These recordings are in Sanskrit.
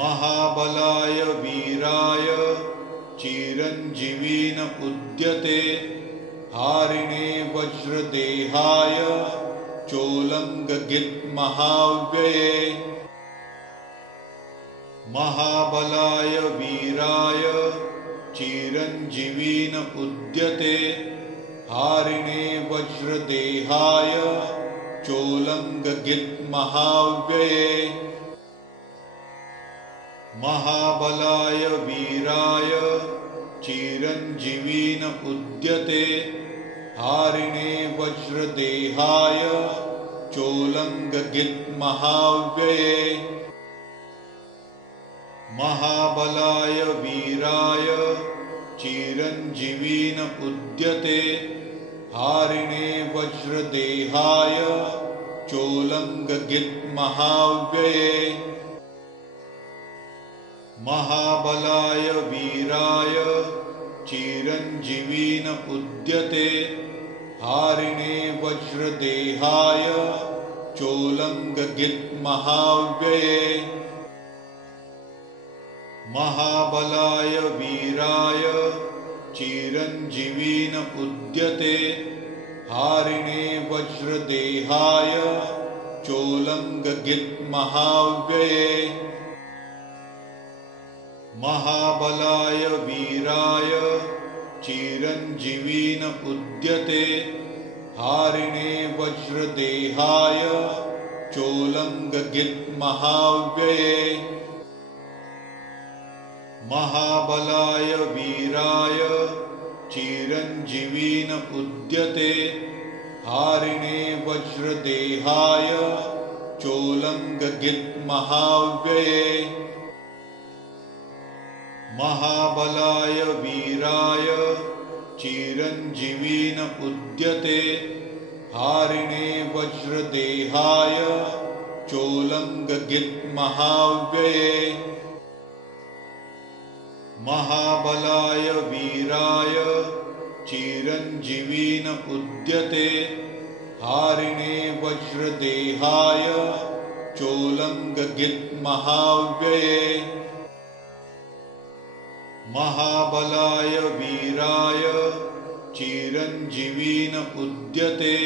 महाबलाय वीराय चिरञ्जीविन उद्यते हारिणे वज्रदेहाय चोलङ्गगित्महाव्यये महाबलाय वीराय चिरञ्जीविन उद्यते हारिणे वज्रदेहाय चोलङ्गगित्महाव्यये महाबलाय वीराय चिरञ्जीविन उद्यते हारिणे वज्रदेहाय चोलङ्गगित्महाव्यये महाबलाय वीराय चिरञ्जीविन उद्यते हारिणे वज्रदेहाय चोलङ्गगित्महाव्यये महाबलाय वीराय चिरञ्जीविन उद्यते हारिणे वज्रदेहाय चोलङ्गगित्महाव्यये महाबलाय वीराय चिरञ्जीविन उद्यते हारिणे वज्रदेहाय चोलङ्गगित्महाव्यये महाबलाय वीराय चिरञ्जीविन उद्यते हारिणे वज्रदेहाय चोलङ्गगित्महाव्यये महाबलाय वीराय चिरञ्जीविन उद्यते हारिणे वज्रदेहाय चोलङ्गगित्महाव्यये महाबलाय वीराय चिरञ्जीविन उद्यते हारिणे वज्रदेहाय चोलङ्गगित्महाव्यये महाबलाय वीराय चिरञ्जीविन उद्यते हारिणे वज्रदेहाय चोलङ्गगित्महाव्यये महाबलाय वीराय चिरञ्जीविन उद्यते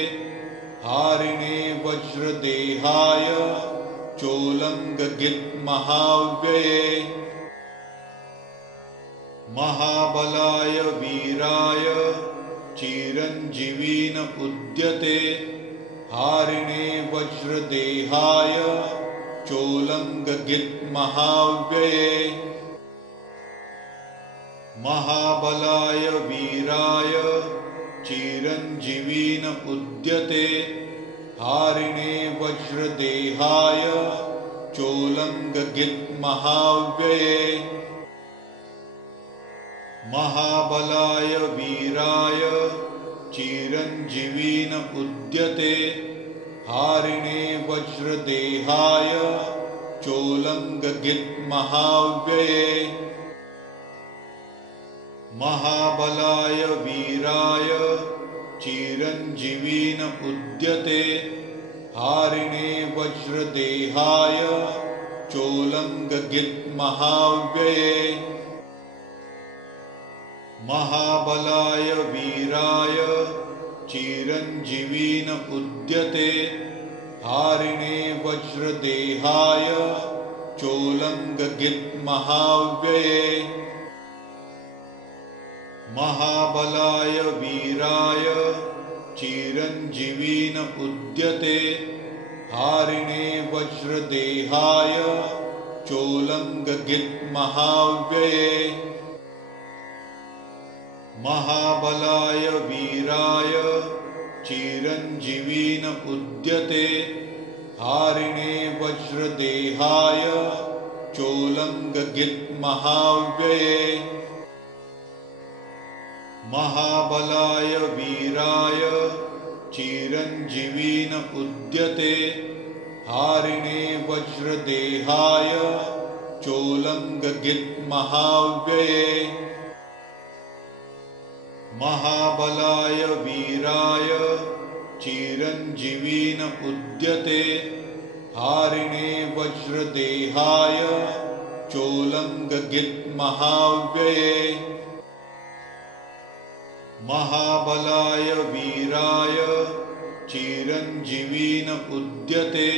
हारिणे वज्रदेहाय चोलङ्गगित्महाव्यये महाबलाय वीराय चिरञ्जीविन उद्यते हारिणे वज्रदेहाय चोलङ्गगित्महाव्यये महाबलाय वीराय चिरञ्जीविन उद्यते हारिणे वज्रदेहाय चोलङ्गगित्महाव्यये महाबलाय वीराय चिरञ्जीविन उद्यते हारिणे वज्रदेहाय चोलङ्गगित्महाव्यये महाबलाय वीराय चिरञ्जीविन उद्यते हारिणे वज्रदेहाय चोलङ्गगित्महाव्यये महाबलाय वीराय चिरञ्जीविन उद्यते हारिणे वज्रदेहाय चोलङ्गगित्महाव्यये महाबलाय वीराय चिरञ्जीविन उद्यते हारिणे वज्रदेहाय चोलङ्गगित्महाव्यये महाबलाय वीराय चिरञ्जीविन उद्यते हारिणे वज्रदेहाय चोलङ्गगित्महाव्यये महाबलाय वीराय चिरञ्जीविन उद्यते हारिणे वज्रदेहाय चोलङ्गगित्महाव्यये महाबलाय वीराय चिरञ्जीविन उद्यते हारिणे वज्रदेहाय चोलङ्गगित्महाव्यये महाबलाय वीराय चिरञ्जीविन उद्यते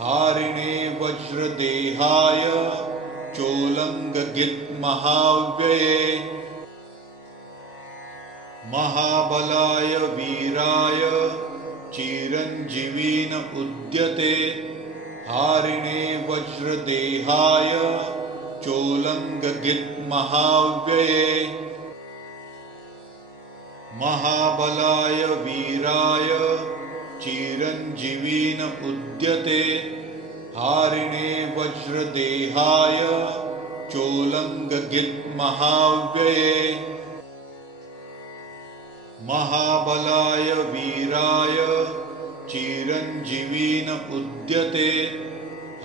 हारिणे वज्रदेहाय चोलङ्गगित्महाव्यये महाबलाय वीराय चिरञ्जीविन उद्यते हारिणे वज्रदेहाय चोलङ्गगित्महाव्यये महाबलाय वीराय चिरञ्जीविन उद्यते हारिणे वज्रदेहाय चोलङ्गगित्महाव्यये महाबलाय वीराय चिरञ्जीविन उद्यते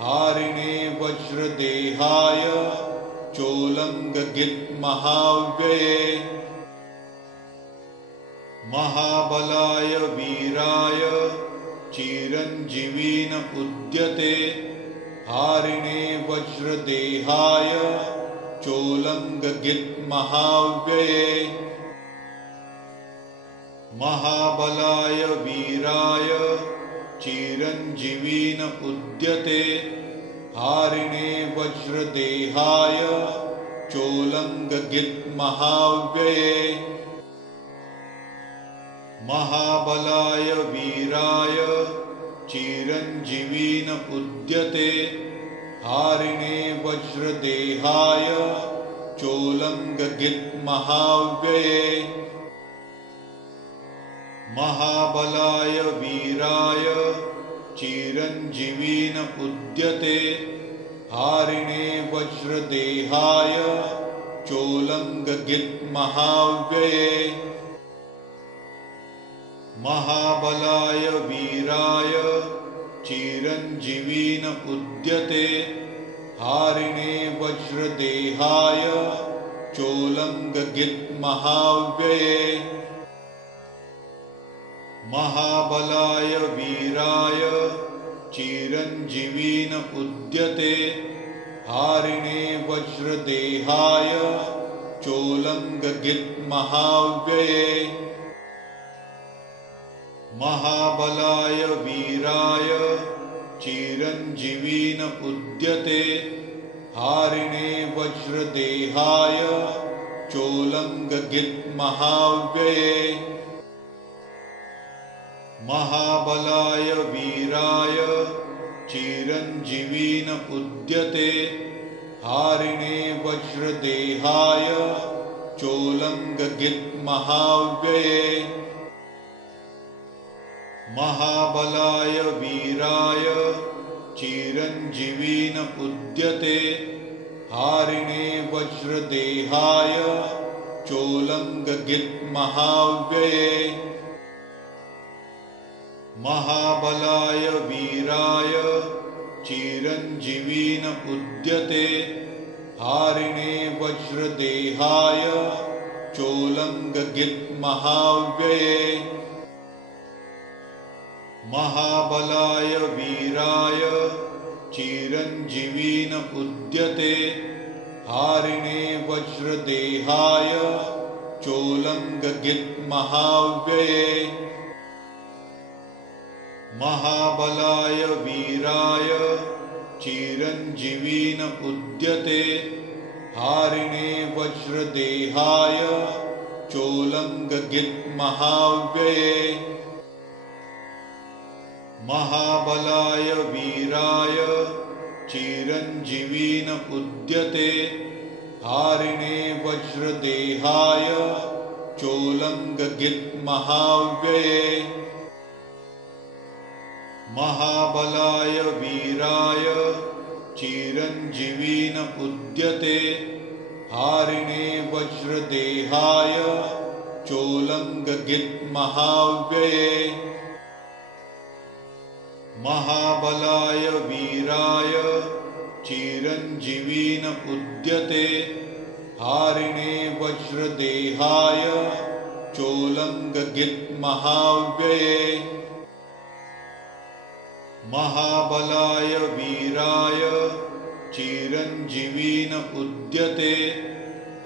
हारिणे वज्रदेहाय चोलङ्गगित्महाव्यये महाबलाय वीराय चिरञ्जीविन उद्यते हारिणे वज्रदेहाय चोलङ्गगित्महाव्यये महाबलाय वीराय चिरञ्जीविन उद्यते हारिणे वज्रदेहाय चोलङ्गगित्महाव्यये महाबलाय वीराय चिरञ्जीविन उद्यते हारिणे वज्रदेहाय चोलङ्गगित्महाव्यये महाबलाय वीराय चिरञ्जीविन उद्यते हारिणे वज्रदेहाय चोलङ्गगित्महाव्यये महाबलाय वीराय चिरञ्जीविन उद्यते हारिणे वज्रदेहाय चोलङ्गगित्महाव्यये महाबलाय वीराय चिरञ्जीविन उद्यते हारिणे वज्रदेहाय चोलङ्गगित्महाव्यये महाबलाय वीराय चिरञ्जीविन उद्यते हारिणे वज्रदेहाय चोलङ्गगित्महाव्यये महाबलाय वीराय चिरञ्जीविन उद्यते हारिणे वज्रदेहाय चोलङ्गगित्महाव्यये महाबलाय वीराय चिरञ्जीविन उद्यते हारिणे वज्रदेहाय चोलङ्गगित्महाव्यये महाबलाय वीराय चिरञ्जीविन उद्यते हारिणे वज्रदेहाय चोलङ्गगित्महाव्यये महाबलाय वीराय चिरञ्जीविन उद्यते हारिणे वज्रदेहाय चोलङ्गगित्महाव्यये महाबलाय वीराय चिरञ्जीविन उद्यते हारिणे वज्रदेहाय चोलङ्गगित्महाव्यये महाबलाय वीराय चिरञ्जीविन उद्यते हारिणे वज्रदेहाय चोलङ्गगित्महाव्यये महाबलाय वीराय चिरञ्जीविन उद्यते हारिणे वज्रदेहाय चोलङ्गगित्महाव्यये महाबलाय वीराय चिरञ्जीविन उद्यते हारिणे वज्रदेहाय चोलङ्गगित्महाव्यये महाबलाय वीराय चिरञ्जीविन चिरञ्जीवीन उद्यते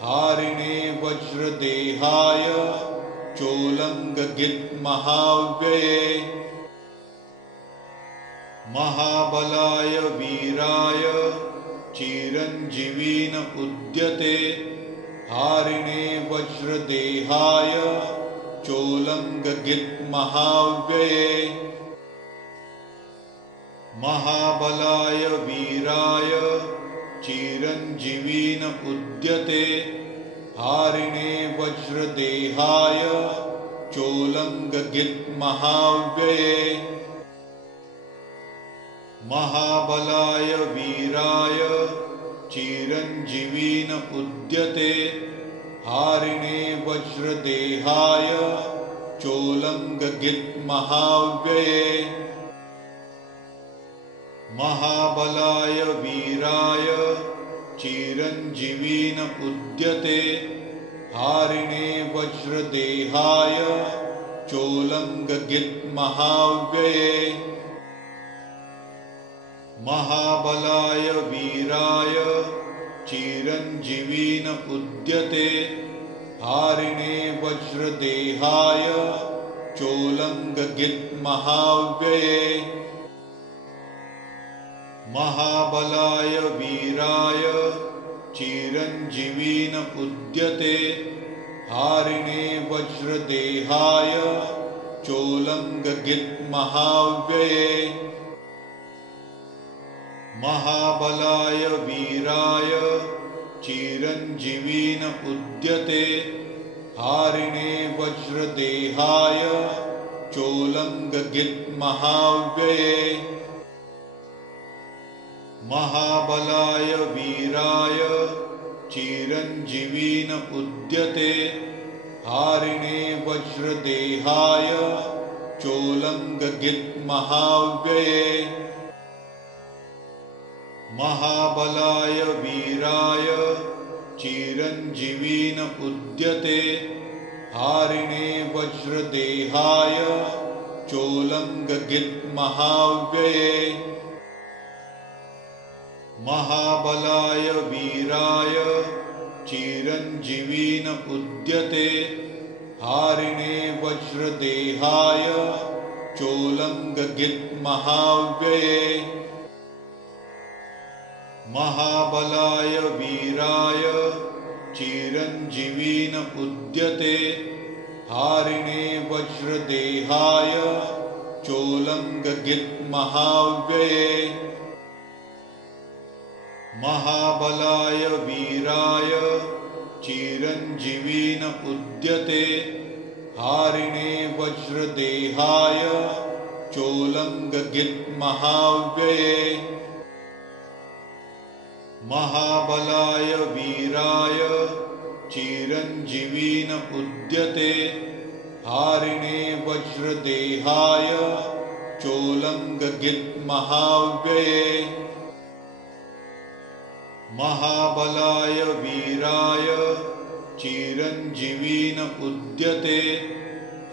हारिणे वज्रदेहाय चोलङ्गगित्महाव्यये महाबलाय वीराय चिरञ्जीवीन उद्यते हारिणे वज्रदेहाय चोलङ्गगित्महाव्यये महाबलाय वीराय चिरञ्जीवीन उद्यते हारिणे वज्रदेहाय चोलङ्गगित्महाव्यये महाबलाय वीराय चिरञ्जीवीन उद्यते हारिणे वज्रदेहाय चोलङ्गगित्महाव्यये महाबलाय वीराय चिरञ्जीवीन उद्यते हारिणे वज्रदेहाय चोलङ्गगित्महाव्यये महाबलाय वीराय चिरञ्जीवीन उद्यते हारिणे वज्रदेहाय चोलङ्गगित्महाव्यये महाबलाय वीराय चिरञ्जीवीन उद्यते हारिणे वज्रदेहाय चोलङ्गगित्महाव्यये महाबलाय वीराय चिरञ्जीवीन उद्यते हारिणे वज्रदेहाय चोलङ्गगित्महाव्यये महाबलाय वीराय चिरञ्जीवीन उद्यते हारिणे वज्रदेहाय चोलङ्गगित्महाव्यये महाबलाय वीराय चिरञ्जीवीन उद्यते हारिणे वज्रदेहाय चोलङ्गगित्महाव्यये महाबलाय वीराय चिरञ्जीवीन उद्यते हारिणे वज्रदेहाय चोलङ्गगित्महाव्यये महाबलाय वीराय चिरञ्जीवीन उद्यते हारिणे वज्रदेहाय चोलङ्गगित्महाव्यये महाबलाय वीराय चिरञ्जीवीन उद्यते हारिणे वज्रदेहाय चोलङ्गगित्महाव्यये महाबलाय वीराय चिरञ्जीवीन उद्यते हारिणे वज्रदेहाय चोलङ्गगित्महाव्यये महाबलाय वीराय चिरञ्जीवीन उद्यते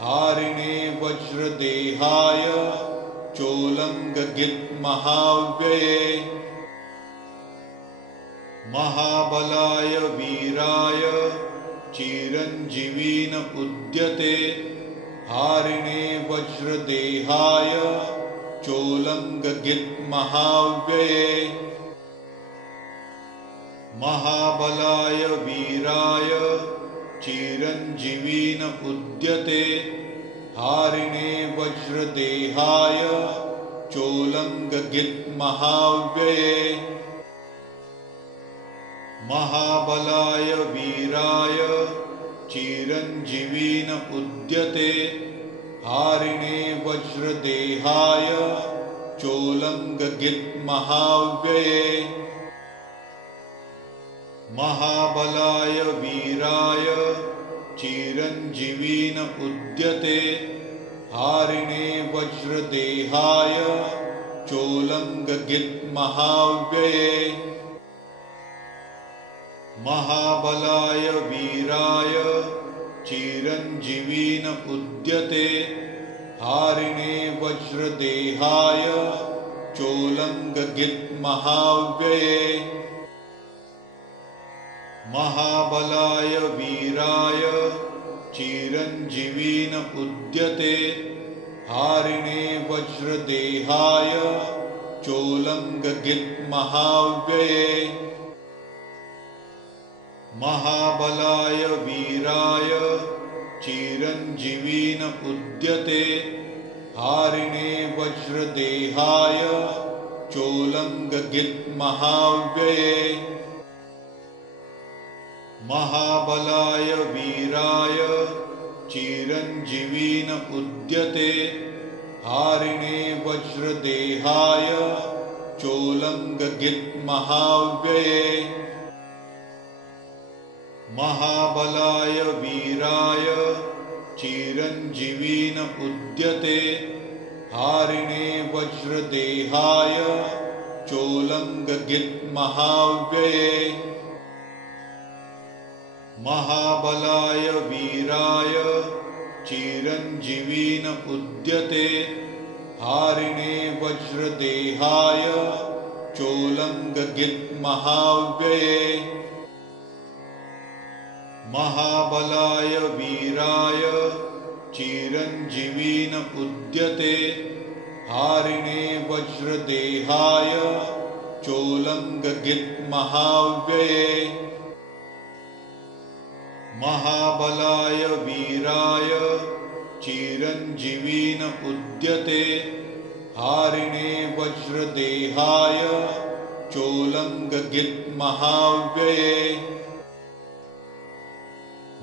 हारिणे वज्रदेहाय चोलङ्गगित्महाव्यये महाबलाय वीराय चिरञ्जीवीन उद्यते हारिणे वज्रदेहाय चोलङ्गगित्महाव्यये महाबलाय वीराय चिरञ्जीवीन उद्यते हारिणे वज्रदेहाय चोलङ्गगित्महाव्यये महाबलाय वीराय चिरञ्जीवीन उद्यते हारिणे वज्रदेहाय चोलङ्गगित्महाव्यये महाबलाय वीराय चिरञ्जीवीन उद्यते हारिणे वज्रदेहाय चोलङ्गगित्महाव्यये महाबलाय वीराय चिरञ्जीवीन उद्यते हारिणे वज्रदेहाय चोलङ्गगित्महाव्यये महाबलाय वीराय चिरञ्जीविन उद्यते हारिणे वज्रदेहाय चोलङ्गगित्महाव्यये महाबलाय वीराय चिरञ्जीविन उद्यते हारिणे वज्रदेहाय चोलङ्गगित्महाव्यये महाबलाय वीराय चिरञ्जीविन उद्यते हारिणे वज्रदेहाय चोलङ्गगित्महाव्यये महाबलाय वीराय चिरञ्जीविन उद्यते हारिणे वज्रदेहाय चोलङ्गगित्महाव्यये महाबलाय वीराय चिरञ्जीविन उद्यते हारिणे वज्रदेहाय चोलङ्गगित्महाव्यये महाबलाय वीराय चिरञ्जीविन उद्यते हारिणे वज्रदेहाय चोलङ्गगित्महाव्यये महाबलाय वीराय चिरञ्जीविन उद्यते हारिणे वज्रदेहाय चोलङ्गगित्महाव्यये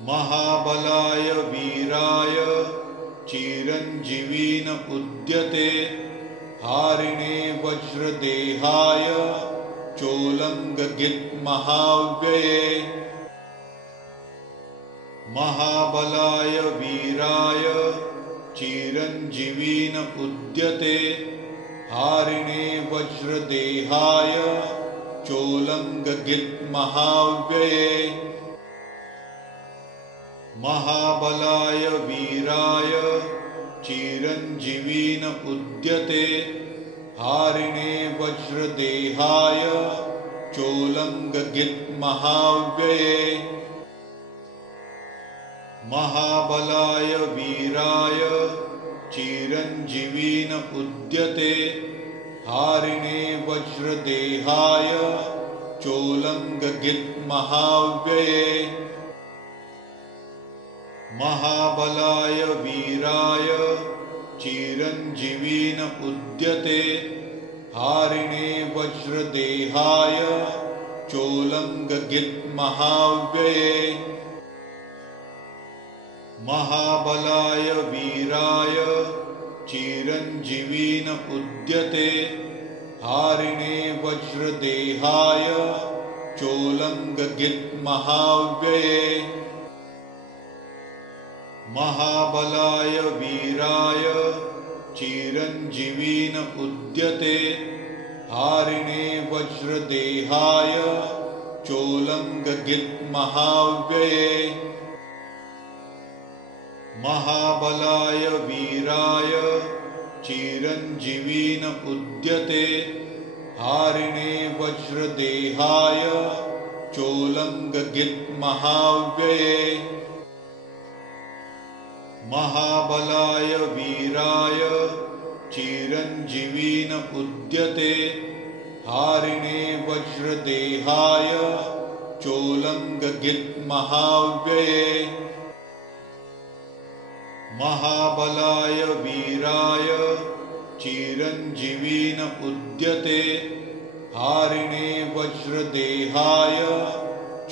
महाबलाय वीराय चिरञ्जीविन उद्यते हारिणे वज्रदेहाय चोलङ्गगित्महाव्यये महाबलाय वीराय चिरञ्जीविन उद्यते हारिणे वज्रदेहाय चोलङ्गगित्महाव्यये महाबलाय वीराय चिरञ्जीविन उद्यते हारिणे वज्रदेहाय चोलङ्गगित्महाव्यये महाबलाय वीराय चिरञ्जीविन उद्यते हारिणे वज्रदेहाय चोलङ्गगित्महाव्यये महाबलाय वीराय चिरञ्जीविन उद्यते हारिणे वज्रदेहाय चोलङ्गगित्महाव्यये महाबलाय वीराय चिरञ्जीविन उद्यते हारिणे वज्रदेहाय चोलङ्गगित्महाव्यये महाबलाय वीराय चिरञ्जीविन उद्यते हारिणे वज्रदेहाय चोलङ्गगित्महाव्यये महाबलाय वीराय चिरञ्जीविन उद्यते हारिणे वज्रदेहाय चोलङ्गगित्महाव्यये महाबलाय वीराय चिरञ्जीविन उद्यते हारिणे वज्रदेहाय चोलङ्गगित्महाव्यये महाबलाय वीराय चिरञ्जीविन उद्यते हारिणे वज्रदेहाय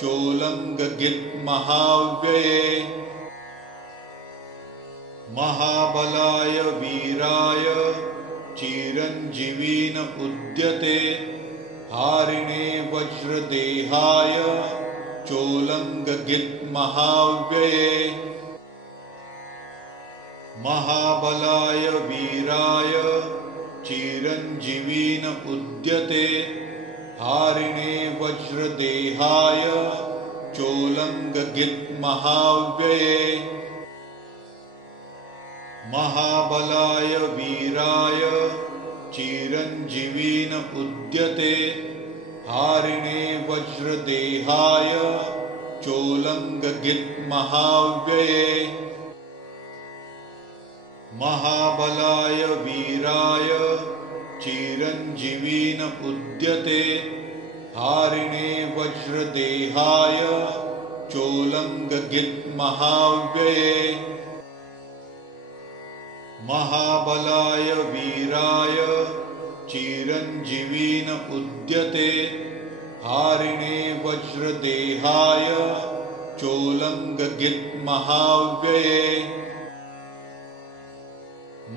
चोलङ्गगित्महाव्यये महाबलाय वीराय चिरञ्जीविन उद्यते हारिणे वज्रदेहाय चोलङ्गगित्महाव्यये महाबलाय वीराय चिरञ्जीविन उद्यते हारिणे वज्रदेहाय चोलङ्गगित्महाव्यये महाबलाय वीराय चिरञ्जीविन उद्यते हारिणे वज्रदेहाय चोलङ्गगित्महाव्यये महाबलाय वीराय चिरञ्जीविन उद्यते हारिणे वज्रदेहाय चोलङ्गगित्महाव्यये महाबलाय वीराय चिरञ्जीविन उद्यते हारिणे वज्रदेहाय चोलङ्गगित्महाव्यये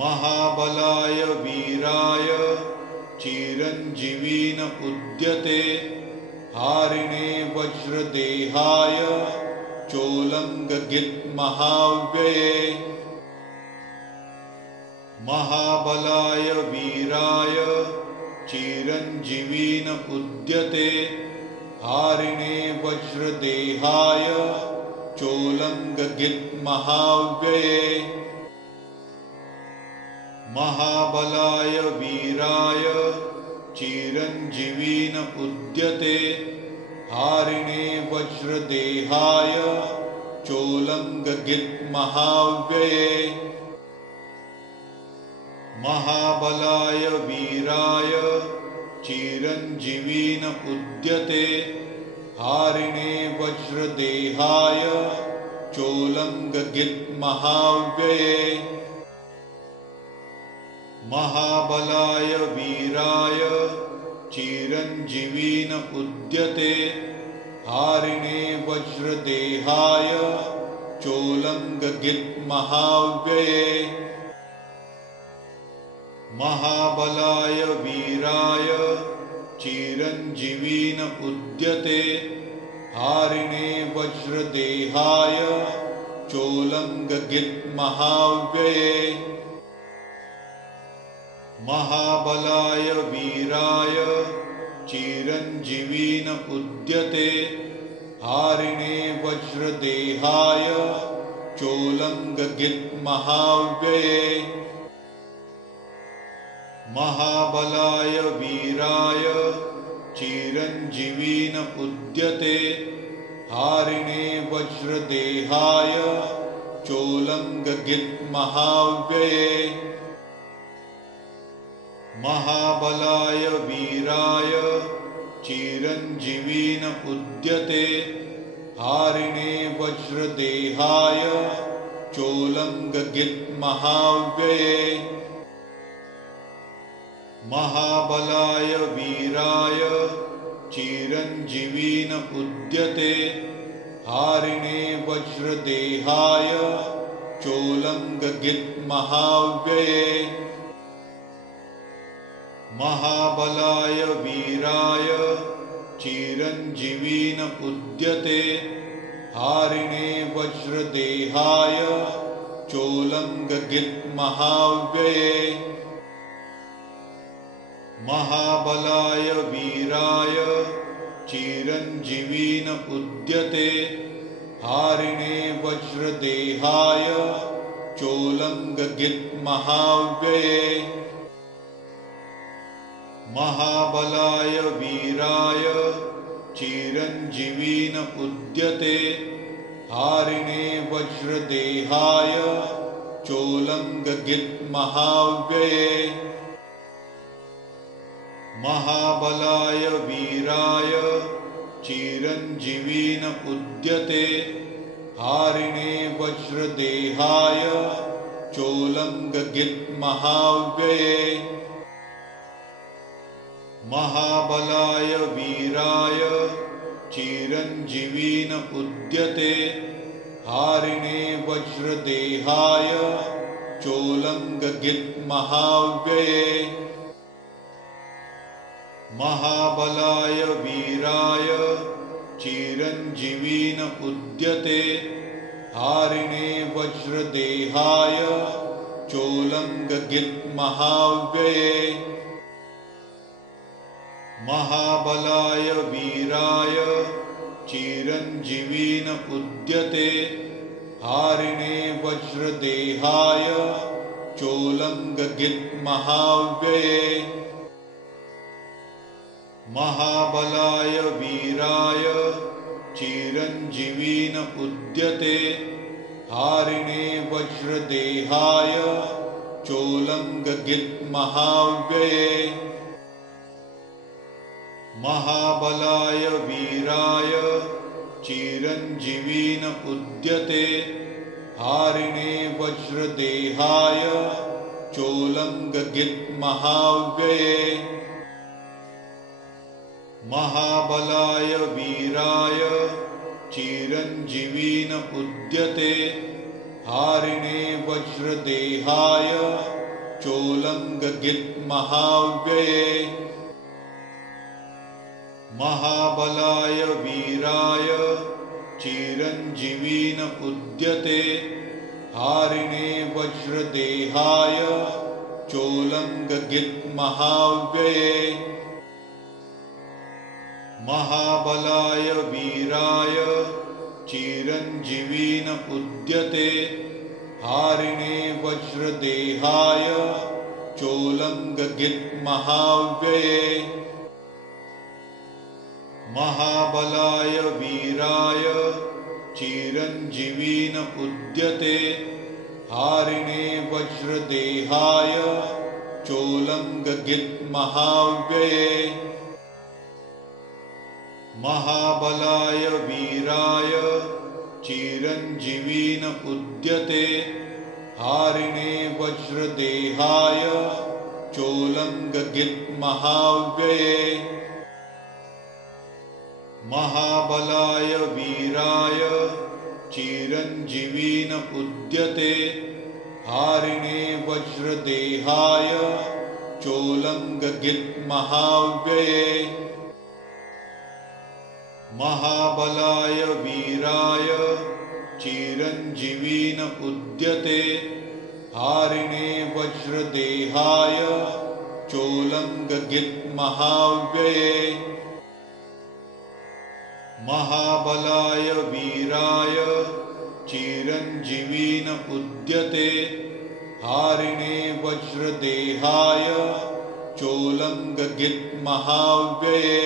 महाबलाय वीराय चिरञ्जीविन उद्यते हारिणे वज्रदेहाय चोलङ्गगित्महाव्यये महाबलाय वीराय चिरञ्जीविन उद्यते हारिणे वज्रदेहाय चोलङ्गगित्महाव्यये महाबलाय वीराय चिरञ्जीविन उद्यते हारिणे वज्रदेहाय चोलङ्गगित्महाव्यये महाबलाय वीराय चिरञ्जीविन उद्यते हारिणे वज्रदेहाय चोलङ्गगित्महाव्यये महाबलाय वीराय चिरञ्जीविन उद्यते हारिणे वज्रदेहाय चोलङ्गगित्महाव्यये महाबलाय वीराय चिरञ्जीविन उद्यते हारिणे वज्रदेहाय चोलङ्गगित्महाव्यये महाबलाय वीराय चिरञ्जीविन उद्यते हारिणे वज्रदेहाय चोलङ्गगित्महाव्यये महाबलाय वीराय चिरञ्जीविन उद्यते हारिणे वज्रदेहाय चोलङ्गगित्महाव्यये महाबलाय वीराय चिरञ्जीविन उद्यते हारिणे वज्रदेहाय चोलङ्गगित्महाव्यये महाबलाय वीराय चिरञ्जीविन उद्यते हारिणे वज्रदेहाय चोलङ्गगित्महाव्यये महाबलाय वीराय चिरञ्जीविन उद्यते हारिणे वज्रदेहाय चोलङ्गगित्महाव्यये महाबलाय वीराय चिरञ्जीविन उद्यते हारिणे वज्रदेहाय चोलङ्गगित्महाव्यये महाबलाय वीराय चिरञ्जीविन उद्यते हारिणे वज्रदेहाय चोलङ्गगित्महाव्यये महाबलाय वीराय चिरञ्जीविन उद्यते हारिणे वज्रदेहाय चोलङ्गगित्महाव्यये महाबलाय वीराय चिरञ्जीविन उद्यते हारिणे वज्रदेहाय चोलङ्गगित्महाव्यये महाबलाय वीराय चिरञ्जीविन उद्यते हारिणे वज्रदेहाय चोलङ्गगित्महाव्यये महाबलाय वीराय चिरञ्जीविन उद्यते हारिणे वज्रदेहाय चोलङ्गगित्महाव्यये महाबलाय वीराय चिरञ्जीवीन उद्यते हारिणे वज्रदेहाय चोलङ्गगित्महाव्यये महाबलाय वीराय चिरञ्जीवीन उद्यते हारिणे वज्रदेहाय चोलङ्गगित्महाव्यये महाबलाय वीराय चिरञ्जीवीन उद्यते हारिणे वज्रदेहाय चोलङ्गगित्महाव्यये महाबलाय वीराय चिरञ्जीवीन उद्यते हारिणे वज्रदेहाय चोलङ्गगित्महाव्यये महाबलाय वीराय चिरञ्जीवीन उद्यते हारिणे वज्रदेहाय चोलङ्गगित्महाव्यये महाबलाय वीराय चिरञ्जीवीन उद्यते हारिणे वज्रदेहाय चोलङ्गगित्महाव्यये महाबलाय वीराय चिरञ्जीवीन उद्यते हारिणे वज्रदेहाय चोलङ्गगित्महाव्यये महाबलाय वीराय चिरञ्जीवीन उद्यते हारिणे वज्रदेहाय चोलङ्गगित्महाव्यये महाबलाय वीराय चिरञ्जीवीन उद्यते हारिणे वज्रदेहाय चोलङ्गगित्महाव्यये महाबलाय वीराय चिरञ्जीवीन उद्यते हारिणे वज्रदेहाय चोलङ्गगित्महाव्यये